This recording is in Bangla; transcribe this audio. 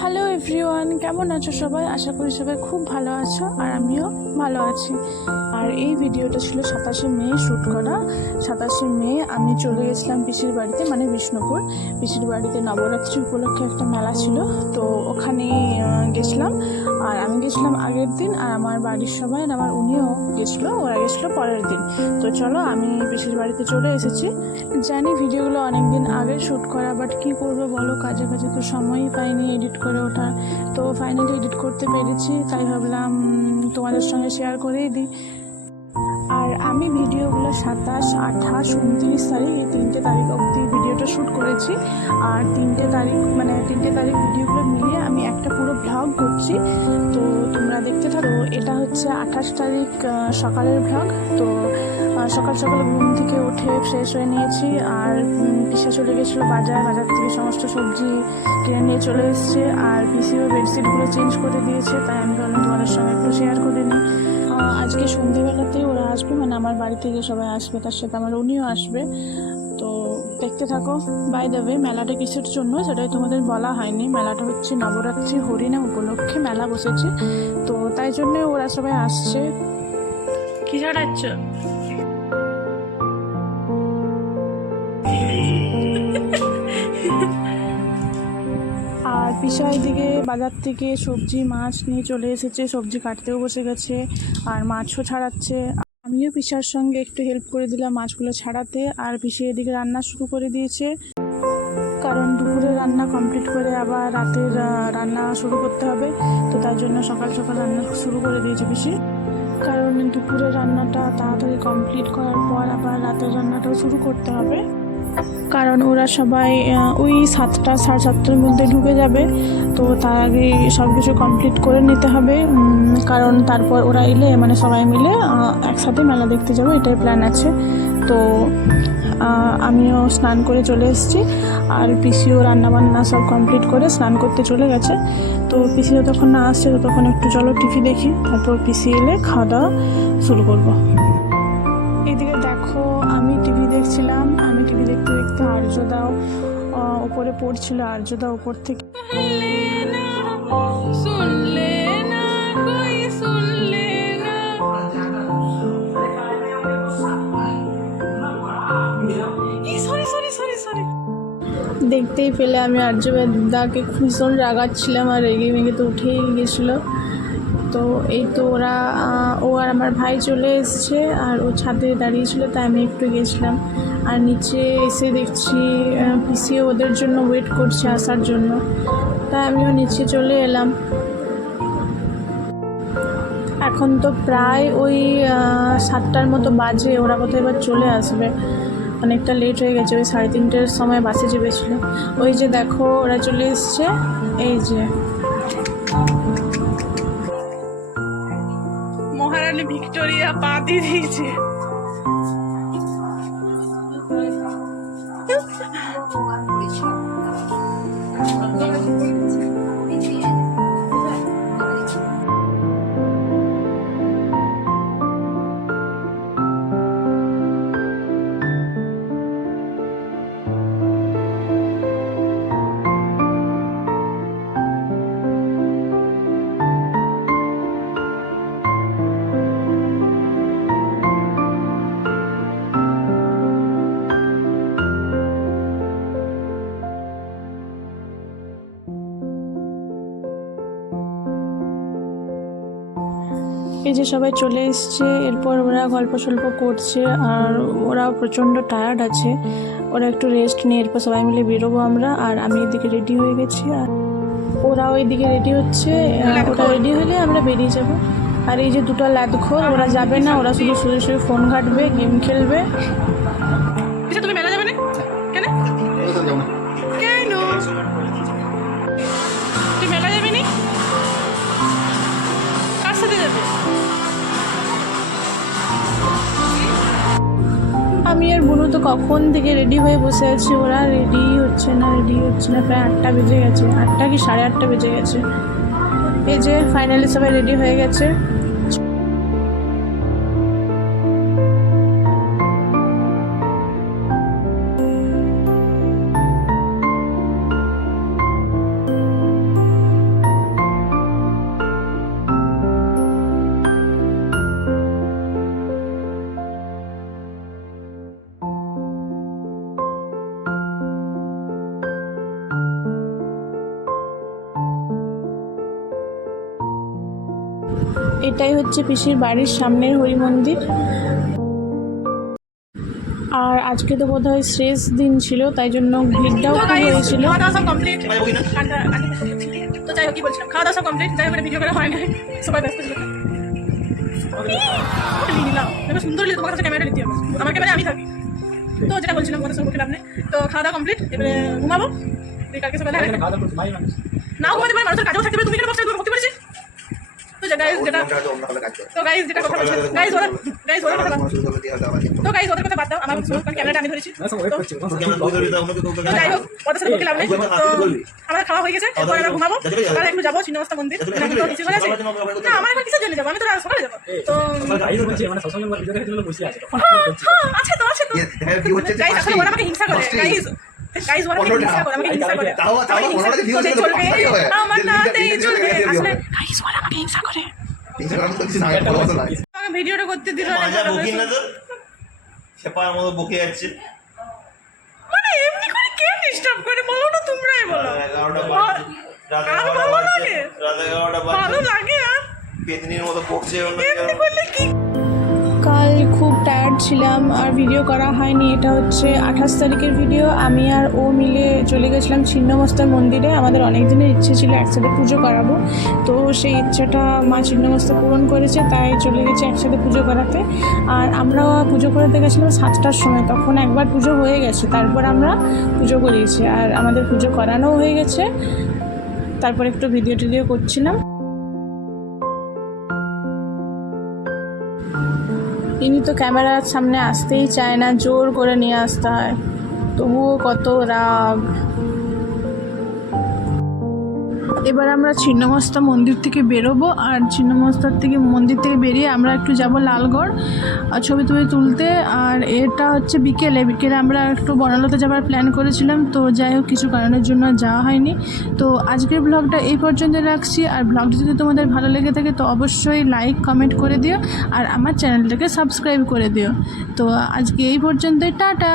হ্যালো এভরিওয়ান, কেমন আছো সবাই? আশা করি সবাই খুব ভালো আছো, আর আমিও ভালো আছি। আর এই ভিডিওটা ছিল 27শে মে শ্যুট করা। 27শে মে আমি চলে গেছিলাম পিসির বাড়িতে, মানে বিষ্ণুপুর। পিসির বাড়িতে নবরাত্রি উপলক্ষে একটা মেলা ছিল, তো ওখানে গেছিলাম। আর আমি গেছিলাম আগের দিন, আর আমার বাড়ির সবাই আর আমার উনিও গেছিলো, ওরা গেছিলো পরের দিন। তো চলো, আমি পিসির বাড়িতে চলে এসেছি। জানি ভিডিওগুলো অনেক দিন আগে শ্যুট করা, বাট কী করবো বলো, কাজে কাজে তো সময়ই পাইনি এডিট করে ওঠার। তো ফাইনালি এডিট করতে পেরেছি, তাই ভাবলাম তোমাদের সঙ্গে শেয়ার করেই দিই। আর আমি ভিডিওগুলো 27, 28, 29 তারিখ, এই 3টে তারিখ অবধি ভিডিওটা শ্যুট করেছি। আর 3টে তারিখ ভিডিওগুলো মিলিয়ে আমি একটা পুরো ভ্লগ করছি, তো তোমরা দেখতে থাকো। এটা হচ্ছে 28 তারিখ সকালের ভ্লগ। তো সকাল সকাল ঘুম থেকে উঠে ফ্রেশ হয়ে নিয়েছি, আর পিসা চলে গেছিলো বাজার থেকে সমস্ত সবজি কিনে নিয়ে চলে এসছে। আর পিসিও বেডশিটগুলো চেঞ্জ করে দিয়েছে, তাই আমি ভাবলাম তোমাদের সঙ্গে একটু শেয়ার করে নিই। আজকে সন্ধেবেলাতেই ওরা আসবে, মানে আমার বাড়ি থেকে সবাই আসবে, তার সাথে আমার উনিও আসবে। তো দেখতে থাকো। বাই দ্য ওয়ে, মেলাটা কিসের জন্য সেটাই তোমাদের বলা হয়নি। মেলাটা হচ্ছে নবরাত্রি হরিনাম উপলক্ষে মেলা বসেছে, তো তাই জন্য ওরা সবাই আসছে। কি ছাড়াচ্ছ? আর পিসা এদিকে বাজার থেকে সবজি মাছ নিয়ে চলে এসেছে, সবজি কাটতেও বসে গেছে, আর মাছও ছাড়াচ্ছে। আমিও পিসার সঙ্গে একটু হেল্প করে দিলাম মাছগুলো ছাড়াতে। আর পিসি এদিকে রান্না শুরু করে দিয়েছে, কারণ দুপুরে রান্না কমপ্লিট করে আবার রাতের রান্না শুরু করতে হবে। তো তার জন্য সকাল সকাল রান্না শুরু করে দিয়েছে পিসি, কারণ দুপুরের রান্নাটা তাড়াতাড়ি কমপ্লিট করার পর আবার রাতের রান্নাটাও শুরু করতে হবে। কারণ ওরা সবাই ওই 7টা, 7:30টার মধ্যে ঢুকে যাবে, তো তার আগে সব কিছু কমপ্লিট করে নিতে হবে। কারণ তারপর ওরা এলে মানে সবাই মিলে একসাথে মেলা দেখতে যাবো, এটাই প্ল্যান আছে। তো আমিও স্নান করে চলে এসেছি, আর পিসিও রান্নাবান্না সব কমপ্লিট করে স্নান করতে চলে গেছে। তো পিসি যতক্ষণ না আসছে ততক্ষণ একটু চলো টিভি দেখি, তারপর পিসি এলে খাওয়া দাওয়া শুরু করবো। এইদিকে দেখো, আমি টিভি দেখছিলাম। আমি টিভি দেখতে দেখতে আর্যদাও উপরে পড়ছিল। আর্যদা উপর থেকে দেখতেই পেলে আমি আর্যদাকে ভীষণ রাগাচ্ছিলাম, আর রেগে মেগে তো উঠেই গেছিলো। তো এই তো ওরা ও আর আমার ভাই চলে এসছে, আর ও ছাদে দাঁড়িয়েছিল, তাই আমি একটু গেছিলাম। আর নিচে এসে দেখছি পিসিও ওদের জন্য ওয়েট করছে আসার জন্য, তাই আমিও নিচে চলে এলাম। এখন তো প্রায় ওই 7টার মতো বাজে, ওরা কোথাও এবার চলে আসবে। অনেকটা লেট হয়ে গেছে, ওই 3:30টার সময় বাসে চেপেছিল। ওই যে দেখো ওরা চলে এসছে, এই যে মহারানী ভিক্টোরিয়া পা দিয়ে দিয়েছে। এই যে সবাই চলে এসছে, এরপর ওরা গল্প সল্প করছে, আর ওরাও প্রচণ্ড টায়ার্ড আছে। ওরা একটু রেস্ট নিয়ে এরপর সবাই মিলে বেরোবো আমরা। আর আমি এদিকে রেডি হয়ে গেছি, আর ওরাও এদিকে রেডি হচ্ছে। ওরা রেডি হলে আমরা বেরিয়ে যাব। আর এই যে দুটো লাদখোর, ওরা যাবে না, ওরা শুধু শুয়ে শুয়ে ফোন ঘাটবে, গেম খেলবে। তুমি মেলা যাবে না কেন? কেন তুই মেলা যাবি নি? কার সাথে যাবে? আমি আর বুনু তো কখন থেকে রেডি হয়ে বসে আছি, ওরা রেডি হচ্ছে না। প্রায় 8টা বেজে গেছে, 8টা কি 8:30 বেজে গেছে। এই যে ফাইনালি সবাই রেডি হয়ে গেছে। এটাই হচ্ছে পিসির বাড়ির সামনের হরি মন্দির। আর আজকে তো বোধহয় শেষ দিন ছিল, তাই জন্য ভিড়টাও খুব হয়েছিল। খাওয়া দাওয়া সব কমপ্লিট। তো যাই হোক, কি বলছিলাম, খাওয়া দাওয়া সব কমপ্লিট। যাই হোক, ভিডিও করা হয় না, সবাই ব্যস্ত ছিল। সুন্দর তোমার কাছে ক্যামেরা নিতে হবে, আমার ক্যামেরা আমি থাকি। তো যেটা বলছিলাম কথা সব খেলাম নেই। তো খাওয়া দাওয়া কমপ্লিট, এবারে ঘুমাবো। কালকে সকালে নাও ঘুমাতে পারে, মানুষের কাজও থাকতে পারে। তুমি কেন বসে ভক্তি করেছি? তো গাইজ যেটা কথা বলছিলাম, গাইজ ওদের কথা তো গাইজ ওদের কথা বাদ দাও, আমার ক্যামেরাটা আমি ধরেছি। যাই হোক, ওদের সাথে খেলাম নেই। তো আমার খাওয়া হয়ে গেছে, এরপর আমরা ঘুমাবো। তাহলে একটু যাবো ছিন্নমস্তা মন্দির। না, আমার এখন কিসের জন্য যাবো, আমি তো সকালে যাবো। তো আছে তো গাইজ, আসলে ওরা আমাকে হিংসা করে। গাইজ ওরা আমাকে হিংসা করে, আমাকে হিংসা করে। চলবে আমার নাতেই চলবে, আসলে গাইজ ওরা আমাকে হিংসা করে। ভিডিওটা করতে দিল না, বকে যাচ্ছে। মানে এমনি করে কে ডিস্টার্ব করে বলো না, তোমরাই বলো। ভালো লাগে, ভালো লাগে। আর পেতনির মতো বকছে এমনি করলে কি? কাল খুব টায়ার্ড ছিলাম আর ভিডিও করা হয়নি। এটা হচ্ছে 28 তারিখের ভিডিও। আমি আর ও মিলে চলে গেছিলাম ছিন্নমস্তা মন্দিরে। আমাদের অনেক দিনের ইচ্ছে ছিল একসাথে পুজো করাবো, তো সেই ইচ্ছাটা মা ছিন্নমস্তা পূরণ করেছে, তাই চলে গেছি একসাথে পুজো করাতে। আর আমরা পুজো করাতে গেছিলাম 7টার সময়, তখন একবার পুজো হয়ে গেছে, তারপর আমরা পুজো করিয়েছি। আর আমাদের পুজো করানোও হয়ে গেছে। তারপর একটু ভিডিও টিডিও করছিলাম। ইনি তো ক্যামেরার সামনে আসতেই চায় না, জোর করে নিয়ে আসতে হয়, তবুও কত রাগ। এবার আমরা ছিন্নমস্তা মন্দির থেকে বেরোবো, আর ছিন্নমস্তার থেকে মন্দির থেকে বেরিয়ে আমরা একটু যাব লালগড় ছবি তুলতে। আর এটা হচ্ছে বিকেলে আমরা একটু বনলতা যাওয়ার প্ল্যান করেছিলাম, তো যাই হোক কিছু কারণের জন্য যাওয়া হয়নি। তো আজকের ব্লগটা এই পর্যন্ত রাখছি। আর ব্লগটা যদি তোমাদের ভালো লেগে থাকে তো অবশ্যই লাইক কমেন্ট করে দিও, আর আমার চ্যানেলটাকে সাবস্ক্রাইব করে দিও। তো আজকে এই পর্যন্তই, টাটা।